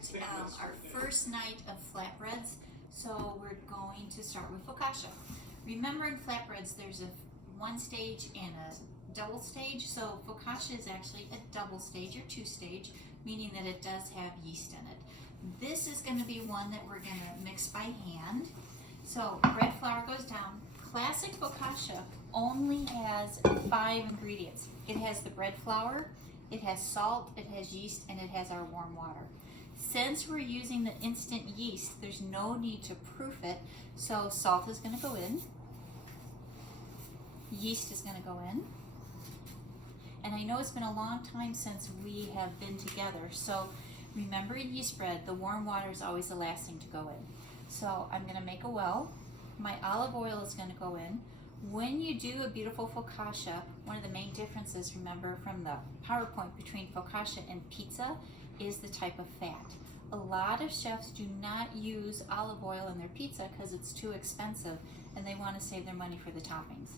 start our first night of flatbreads. So we're going to start with focaccia. Remember, in flatbreads there's a one stage and a double stage. So focaccia is actually a double stage or two stage, meaning that it does have yeast in it. This is going to be one that we're going to mix by hand. So bread flour goes down. Classic focaccia only has 5 ingredients. It has the bread flour, it has salt, it has yeast, and it has our warm water. Since we're using the instant yeast, there's no need to proof it. So salt is going to go in, yeast is going to go in, and I know it's been a long time since we have been together, so remember, in yeast bread, the warm water is always the last thing to go in. So I'm going to make a well. My olive oil is going to go in. When you do a beautiful focaccia, one of the main differences, remember, from the PowerPoint between focaccia and pizza is the type of fat. A lot of chefs do not use olive oil in their pizza because it's too expensive and they want to save their money for the toppings.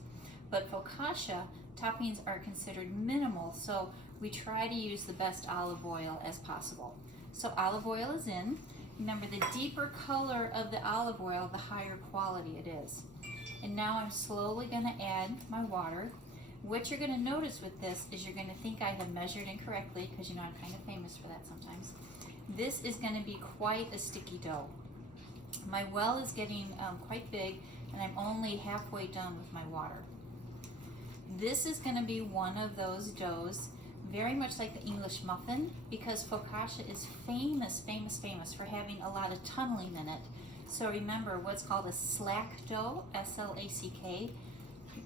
But focaccia toppings are considered minimal, so we try to use the best olive oil as possible. So olive oil is in. Remember, the deeper color of the olive oil, the higher quality it is. And now I'm slowly going to add my water. What you're going to notice with this is you're going to think I have measured incorrectly, because you know I'm kind of famous for that sometimes. This is going to be quite a sticky dough. My well is getting quite big, and I'm only halfway done with my water. This is going to be one of those doughs, very much like the English muffin, because focaccia is famous for having a lot of tunneling in it. So remember, what's called a slack dough, S-L-A-C-K,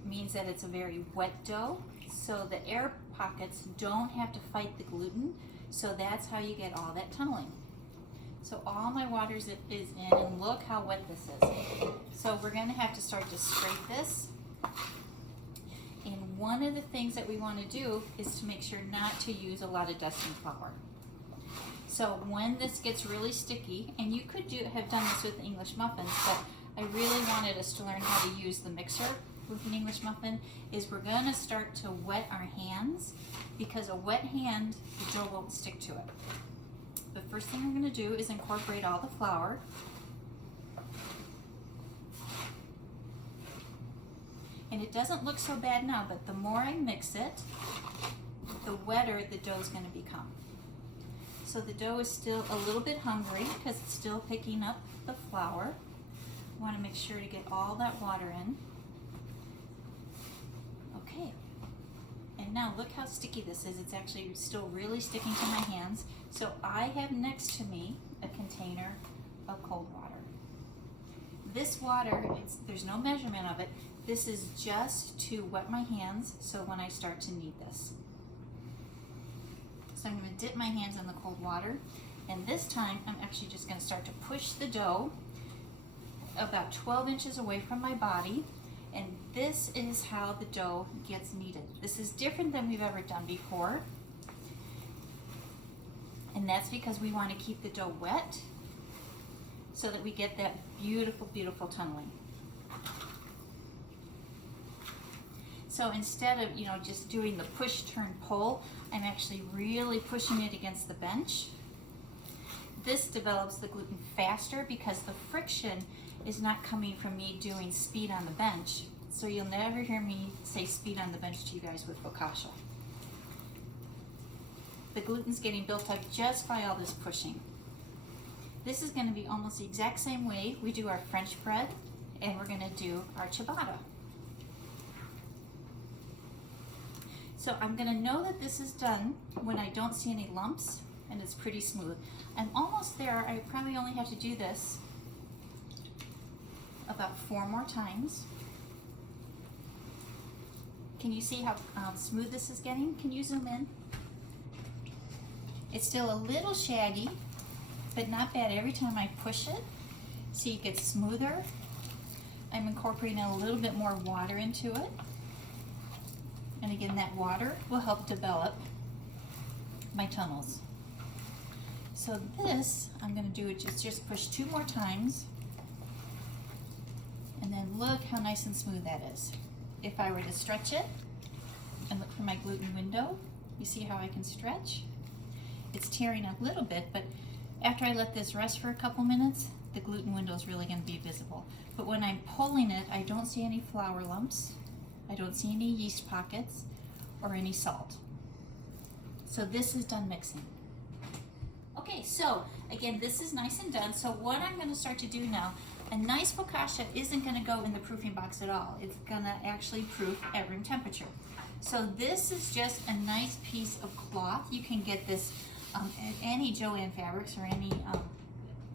means that it's a very wet dough. So the air pockets don't have to fight the gluten. So that's how you get all that tunneling. So all my water is in, and look how wet this is. So we're going to have to start to scrape this. And one of the things that we want to do is to make sure not to use a lot of dusting flour. So when this gets really sticky, and you could have done this with English muffins, but I really wanted us to learn how to use the mixer with an English muffin, is we're going to start to wet our hands, because a wet hand, the dough won't stick to it. The first thing we're going to do is incorporate all the flour. And it doesn't look so bad now, but the more I mix it, the wetter the dough is going to become. So the dough is still a little bit hungry because it's still picking up the flour. I want to make sure to get all that water in. Okay. And now look how sticky this is. It's actually still really sticking to my hands. So I have next to me a container of cold water. This water, there's no measurement of it. This is just to wet my hands, so when I start to knead this. So I'm going to dip my hands in the cold water, and this time I'm actually just going to start to push the dough about 12 inches away from my body, and this is how the dough gets kneaded. This is different than we've ever done before, and that's because we want to keep the dough wet so that we get that beautiful, beautiful tunneling. So instead of, just doing the push, turn, pull, I'm actually really pushing it against the bench. This develops the gluten faster because the friction is not coming from me doing speed on the bench. So you'll never hear me say speed on the bench to you guys with focaccia. The gluten's getting built up just by all this pushing. This is going to be almost the exact same way we do our French bread, and we're going to do our ciabatta. So I'm going to know that this is done when I don't see any lumps and it's pretty smooth. I'm almost there. I probably only have to do this about 4 more times. Can you see how smooth this is getting? Can you zoom in? It's still a little shaggy, but not bad every time I push it. See, it gets smoother. I'm incorporating a little bit more water into it. And again, that water will help develop my tunnels. So this, I'm going to do it just push 2 more times. And then look how nice and smooth that is. If I were to stretch it and look for my gluten window, you see how I can stretch? It's tearing a little bit, but After I let this rest for a couple minutes, the gluten window is really going to be visible. But when I'm pulling it, I don't see any flour lumps, I don't see any yeast pockets, or any salt. So this is done mixing. Okay, so again, this is nice and done. So what I'm going to start to do now, a nice focaccia isn't going to go in the proofing box at all. It's going to actually proof at room temperature. So this is just a nice piece of cloth. You can get this at any Joann Fabrics or any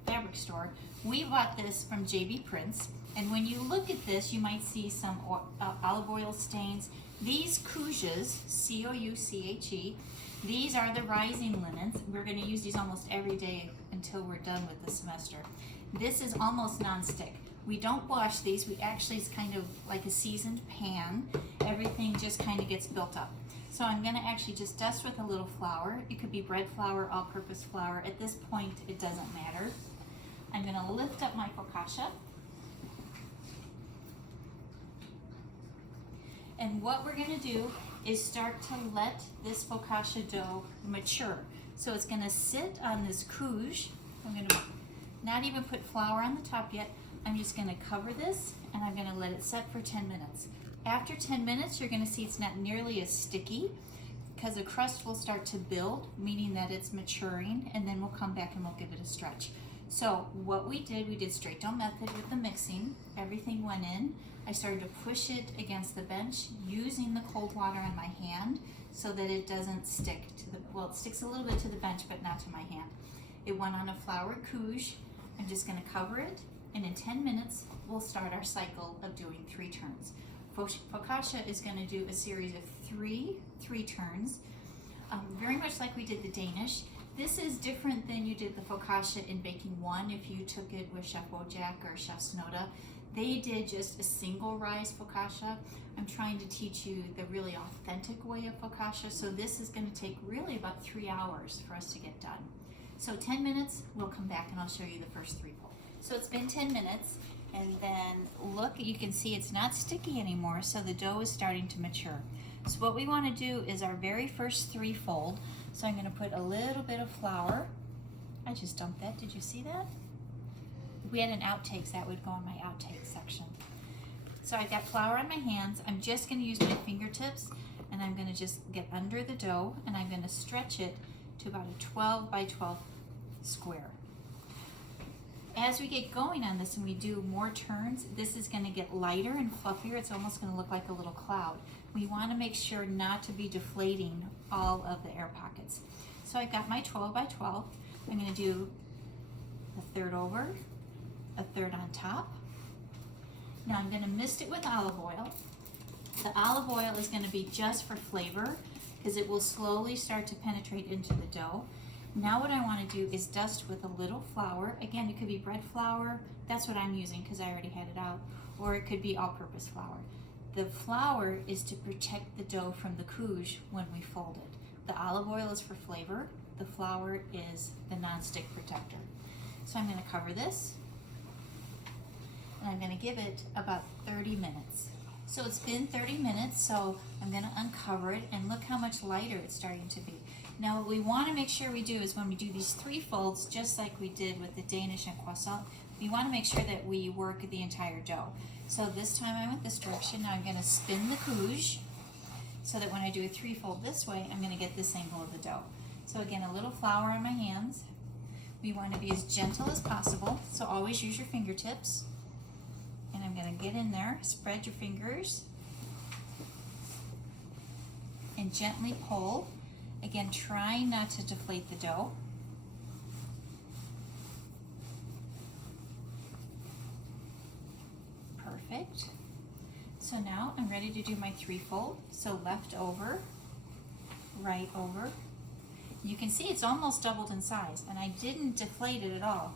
fabric store. We bought this from JB Prince, and when you look at this, you might see some olive oil stains. These couches, C-O-U-C-H-E, these are the rising linens. We're going to use these almost every day until we're done with the semester. This is almost non-stick. We don't wash these. We actually, it's kind of like a seasoned pan. Everything just kind of gets built up. So I'm going to actually just dust with a little flour. It could be bread flour, all-purpose flour. At this point, it doesn't matter. I'm going to lift up my focaccia. And what we're going to do is start to let this focaccia dough mature. So it's going to sit on this couche. I'm going to not even put flour on the top yet. I'm just going to cover this and I'm going to let it set for 10 minutes. After 10 minutes, you're going to see it's not nearly as sticky because the crust will start to build, meaning that it's maturing, and then we'll come back and we'll give it a stretch. So what we did straight dough method with the mixing. Everything went in. I started to push it against the bench using the cold water on my hand so that it doesn't stick to the, well, it sticks a little bit to the bench, but not to my hand. It went on a floured couche. I'm just going to cover it, and in 10 minutes, we'll start our cycle of doing 3 turns. Focaccia is going to do a series of three turns, very much like we did the Danish. This is different than you did the focaccia in Baking 1 if you took it with Chef Wojak or Chef Snoda. They did just a single rise focaccia. I'm trying to teach you the really authentic way of focaccia, so this is going to take really about 3 hours for us to get done. So 10 minutes, we'll come back and I'll show you the first 3 folds. So it's been 10 minutes, and then look, you can see it's not sticky anymore, so the dough is starting to mature. So what we want to do is our very first 3 fold. So I'm going to put a little bit of flour. I just dumped that. Did you see that? If we had an outtakes, that would go in my outtakes section. So I've got flour on my hands. I'm just going to use my fingertips, and I'm going to just get under the dough, and I'm going to stretch it to about a 12 by 12 square. As we get going on this and we do more turns, this is going to get lighter and fluffier. It's almost going to look like a little cloud. We want to make sure not to be deflating all of the air pockets. So I've got my 12 by 12. I'm going to do a third over, a third on top. Now I'm going to mist it with olive oil. The olive oil is going to be just for flavor because it will slowly start to penetrate into the dough. Now what I want to do is dust with a little flour. Again, it could be bread flour. That's what I'm using because I already had it out. Or it could be all-purpose flour. The flour is to protect the dough from the couche when we fold it. The olive oil is for flavor. The flour is the non-stick protector. So I'm going to cover this, and I'm going to give it about 30 minutes. So it's been 30 minutes, so I'm going to uncover it, and look how much lighter it's starting to be. Now what we want to make sure we do is when we do these 3 folds, just like we did with the Danish and croissant, we want to make sure that we work the entire dough. So this time I went this direction. Now I'm going to spin the couche so that when I do a 3 fold this way, I'm going to get this angle of the dough. So again, a little flour on my hands. We want to be as gentle as possible, so always use your fingertips. And I'm going to get in there, spread your fingers, and gently pull. Again, try not to deflate the dough. Perfect. So now I'm ready to do my 3 fold. So left over, right over. You can see it's almost doubled in size, and I didn't deflate it at all.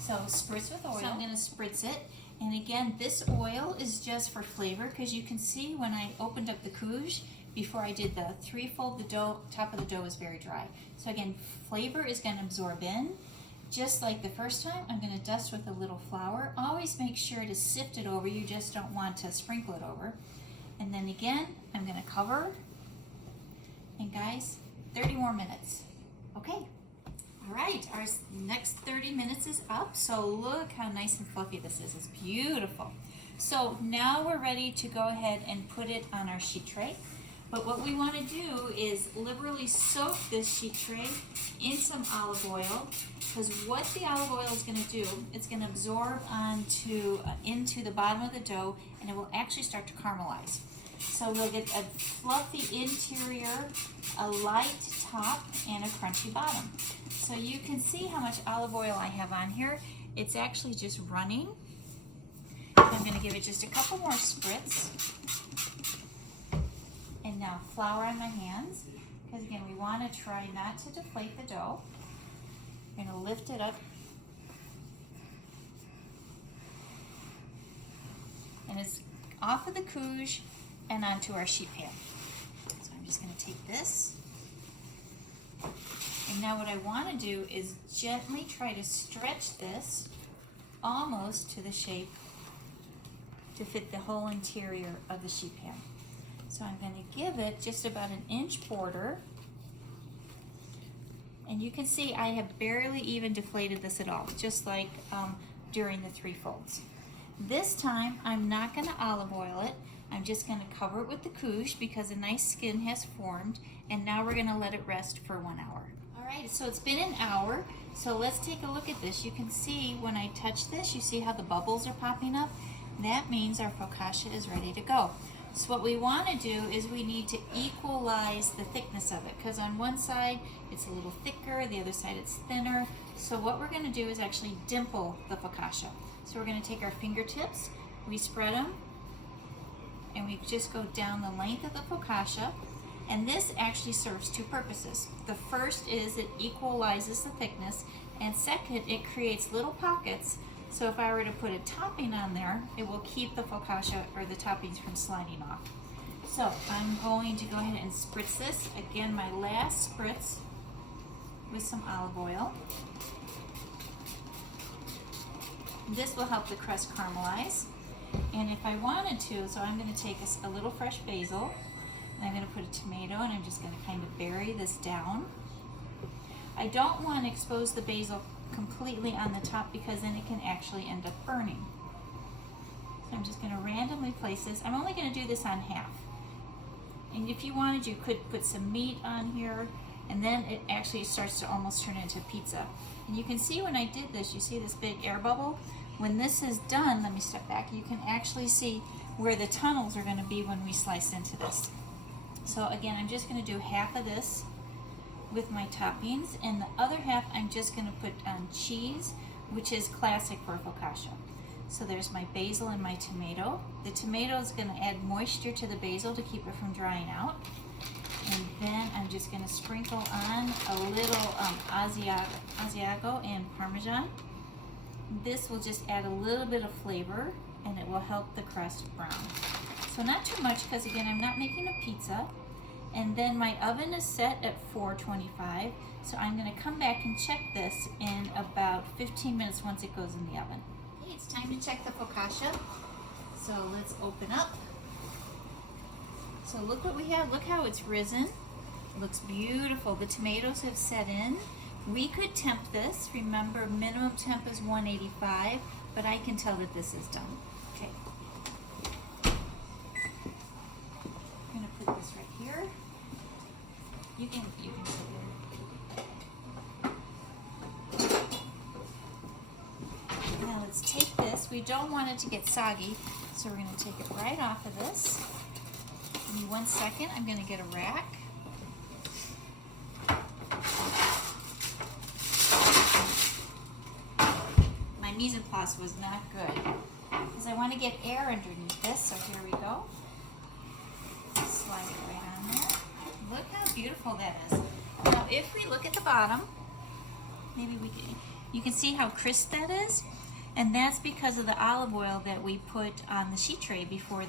So spritz with oil. So I'm going to spritz it. And again, this oil is just for flavor because you can see when I opened up the couche, before I did the 3 fold, the dough, top of the dough is very dry. So again, flavor is going to absorb in. Just like the first time, I'm going to dust with a little flour. Always make sure to sift it over. You just don't want to sprinkle it over. And then again, I'm going to cover. And guys, 30 more minutes. Okay. All right, our next 30 minutes is up, so look how nice and fluffy this is. It's beautiful. So now we're ready to go ahead and put it on our sheet tray. But what we want to do is liberally soak this sheet tray in some olive oil, because what the olive oil is going to do, it's going to absorb into the bottom of the dough, and it will actually start to caramelize. So we'll get a fluffy interior, a light top, and a crunchy bottom. So you can see how much olive oil I have on here. It's actually just running. I'm going to give it just a couple more spritz. And now flour on my hands, because again, we want to try not to deflate the dough. We're going to lift it up. And it's off of the couche and onto our sheet pan. So I'm just going to take this. And now what I want to do is gently try to stretch this almost to the shape to fit the whole interior of the sheet pan. So I'm going to give it just about an inch border. And you can see I have barely even deflated this at all, just like during the 3 folds. This time I'm not going to olive oil it. I'm just going to cover it with the couche because a nice skin has formed, and now we're going to let it rest for 1 hour. All right, so it's been an hour, so let's take a look at this. You can see when I touch this, you see how the bubbles are popping up? That means our focaccia is ready to go. So what we want to do is we need to equalize the thickness of it, because on one side it's a little thicker, the other side it's thinner. So what we're going to do is actually dimple the focaccia. So we're going to take our fingertips, we spread them, and we just go down the length of the focaccia. And this actually serves 2 purposes. The first is it equalizes the thickness, and second, it creates little pockets. So if I were to put a topping on there, it will keep the focaccia or the toppings from sliding off. So I'm going to go ahead and spritz this. Again, my last spritz with some olive oil. This will help the crust caramelize. And if I wanted to, so I'm going to take a little fresh basil, and I'm going to put a tomato, and I'm just going to kind of bury this down. I don't want to expose the basil completely on the top, because then it can actually end up burning. So I'm just going to randomly place this. I'm only going to do this on half. And if you wanted, you could put some meat on here, and then it actually starts to almost turn into pizza. And you can see when I did this, you see this big air bubble? When this is done, let me step back, you can actually see where the tunnels are going to be when we slice into this. So again, I'm just going to do half of this with my toppings, and the other half I'm just going to put on cheese, which is classic for focaccia. So there's my basil and my tomato. The tomato is going to add moisture to the basil to keep it from drying out. And then I'm just going to sprinkle on a little Asiago and Parmesan. This will just add a little bit of flavor, and it will help the crust brown. So not too much, because again, I'm not making a pizza. And then my oven is set at 425, so I'm going to come back and check this in about 15 minutes once it goes in the oven. Okay, it's time to check the focaccia. So let's open up. So look what we have. Look how it's risen. It looks beautiful. The tomatoes have set in. We could temp this. Remember, minimum temp is 185, but I can tell that this is done. Okay. I'm going to put this right here. You can put it. Now let's take this. We don't want it to get soggy, so we're going to take it right off of this. Give me 1 second. I'm going to get a rack. My mise en place was not good, because I want to get air underneath this, so here we go. Slide it right on there. Look how beautiful that is. Now if we look at the bottom, maybe you can see how crisp that is, and that's because of the olive oil that we put on the sheet tray before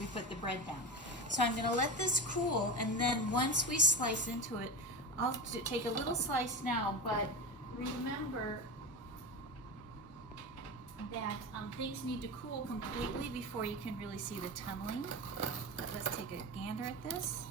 we put the bread down. So I'm going to let this cool, and then once we slice into it, I'll take a little slice now, but remember that things need to cool completely before you can really see the tunneling. But let's take a gander at this.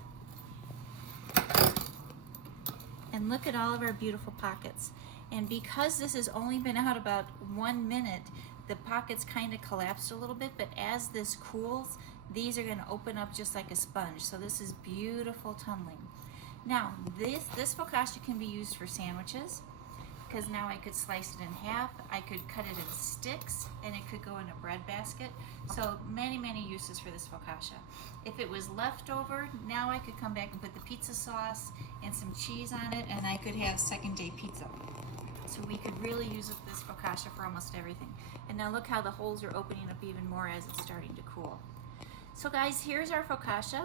And look at all of our beautiful pockets. And because this has only been out about 1 minute, the pockets kind of collapsed a little bit, but as this cools, these are gonna open up just like a sponge. So this is beautiful tunneling. Now, this focaccia can be used for sandwiches, because now I could slice it in half, I could cut it in sticks, and it could go in a bread basket. So many, many uses for this focaccia. If it was leftover, now I could come back and put the pizza sauce and some cheese on it, and I could have second day pizza. So we could really use this focaccia for almost everything. And now look how the holes are opening up even more as it's starting to cool. So guys, here's our focaccia.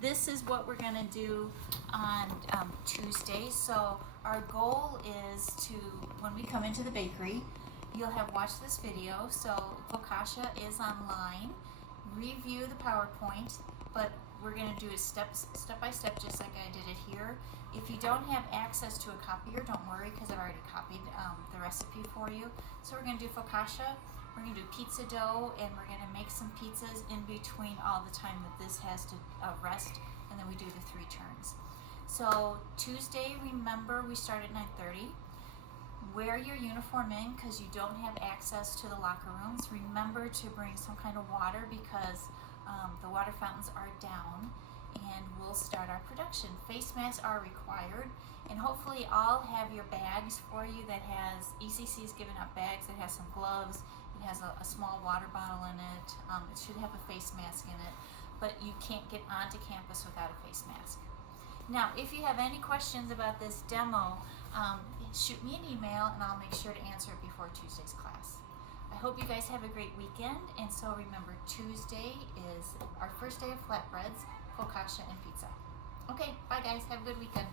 This is what we're gonna do on Tuesday. So our goal is to, when we come into the bakery, you'll have watched this video. So focaccia is online. Review the PowerPoint, but we're gonna do it step by step, just like I did it here. If you don't have access to a copier, don't worry, because I've already copied the recipe for you. So we're gonna do focaccia. We're going to do pizza dough, and we're going to make some pizzas in between all the time that this has to rest, and then we do the 3 turns. So Tuesday, remember, we start at 9:30. Wear your uniform in because you don't have access to the locker rooms. Remember to bring some kind of water because the water fountains are down, and we'll start our production. Face masks are required, and hopefully I'll have your bags for you that has, ECC's given out bags that has some gloves. It has a small water bottle in it. It should have a face mask in it, but you can't get onto campus without a face mask. Now, if you have any questions about this demo, shoot me an email and I'll make sure to answer it before Tuesday's class. I hope you guys have a great weekend, and so remember, Tuesday is our first day of flatbreads, focaccia, and pizza. Okay, bye guys, have a good weekend.